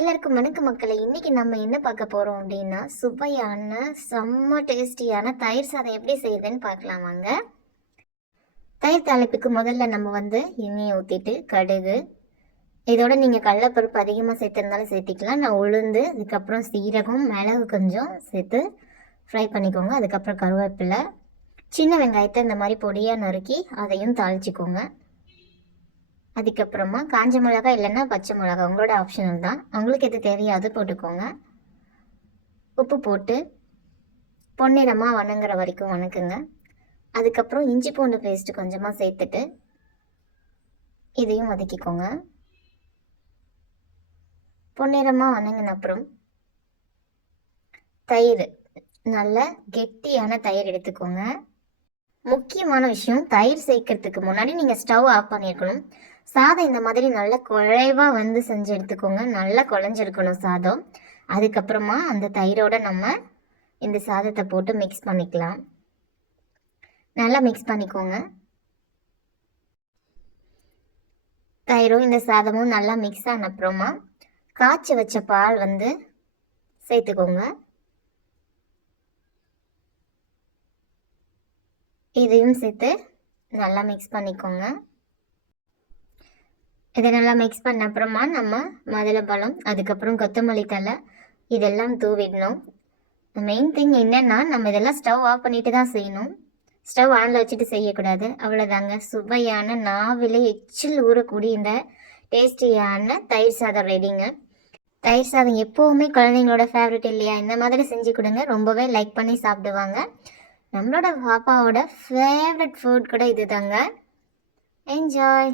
எல்லாருக்கும் வணக்கம் மக்களே. இன்னைக்கு நம்ம என்ன பார்க்க போறோம் அப்படின்னா, சுவையான செம்ம டேஸ்டியான தயிர் சாதம் எப்படி செய்யுதுன்னு பார்க்கலாம் வாங்க. தயிர் தாளிப்புக்கு முதல்ல நம்ம எண்ணெயை ஊற்றிட்டு கடுகு, இதோட நீங்கள் கடலைப்பருப்பு அதிகமாக சேர்த்துருந்தாலும் சேர்த்திக்கலாம். நான் உளுந்து, அதுக்கப்புறம் சீரகம், மிளகு கொஞ்சம் சேர்த்து ஃப்ரை பண்ணிக்கோங்க. அதுக்கப்புறம் கருவேப்பிலை, சின்ன வெங்காயத்தை இந்த மாதிரி பொடியாக நறுக்கி அதையும் தாளிச்சிக்கோங்க. அதுக்கப்புறமா காஞ்ச மிளகாய் இல்லைன்னா பச்சை மிளகாய் உங்களோட ஆப்ஷனல் தான், உங்களுக்கு எது தேவையோ அது போட்டுக்கோங்க. உப்பு போட்டு பொன்னிறமாக வணங்குற வரைக்கும் வணக்குங்க. அதுக்கப்புறம் இஞ்சி பூண்டு பேஸ்ட்டு கொஞ்சமாக சேர்த்துட்டு இதையும் வதக்கிக்கோங்க. பொன்னிறமாக வணங்கின அப்புறம் தயிர், நல்ல கெட்டியான தயிர் எடுத்துக்கோங்க. முக்கியமான விஷயம், தயிர் சேர்க்கறதுக்கு முன்னாடி நீங்கள் ஸ்டவ் ஆஃப் பண்ணியிருக்கணும். சாதம் இந்த மாதிரி நல்லா குழைவாக செஞ்சு எடுத்துக்கோங்க. நல்லா குழஞ்சிருக்கணும் சாதம். அதுக்கப்புறமா அந்த தயிரோட நம்ம இந்த சாதத்தை போட்டு மிக்ஸ் பண்ணிக்கலாம். நல்லா மிக்ஸ் பண்ணிக்கோங்க. தயிரும் இந்த சாதமும் நல்லா மிக்ஸ் ஆன அப்புறமா காய்ச்சி வச்ச பால் சேர்த்துக்கோங்க. இதையும் சேர்த்து நல்லா மிக்ஸ் பண்ணிக்கோங்க. இதை நல்லா மிக்ஸ் பண்ண அப்புறமா நம்ம மாதுளம்பழம், அதுக்கப்புறம் கொத்தமல்லி தழை இதெல்லாம் தூவிடணும். மெயின் திங் என்னென்னா, நம்ம இதெல்லாம் ஸ்டவ் ஆஃப் பண்ணிட்டு தான் செய்யணும். ஸ்டவ் ஆனில் வச்சுட்டு செய்யக்கூடாது. அவ்வளோதாங்க, சுவையான நாவிலே எச்சில் ஊறக்கூடிய இந்த டேஸ்டியான தயிர் சாதம் ரெடிங்க. தயிர் சாதம் எப்போவுமே குழந்தைங்களோட ஃபேவரட் இல்லையா? இந்த மாதிரி செஞ்சு கொடுங்க, ரொம்பவே லைக் பண்ணி சாப்பிடுவாங்க. நம்மளோட பாப்பாவோட ஃபேவரட் ஃபுட் கூட இது தாங்க. என்ஜாய்.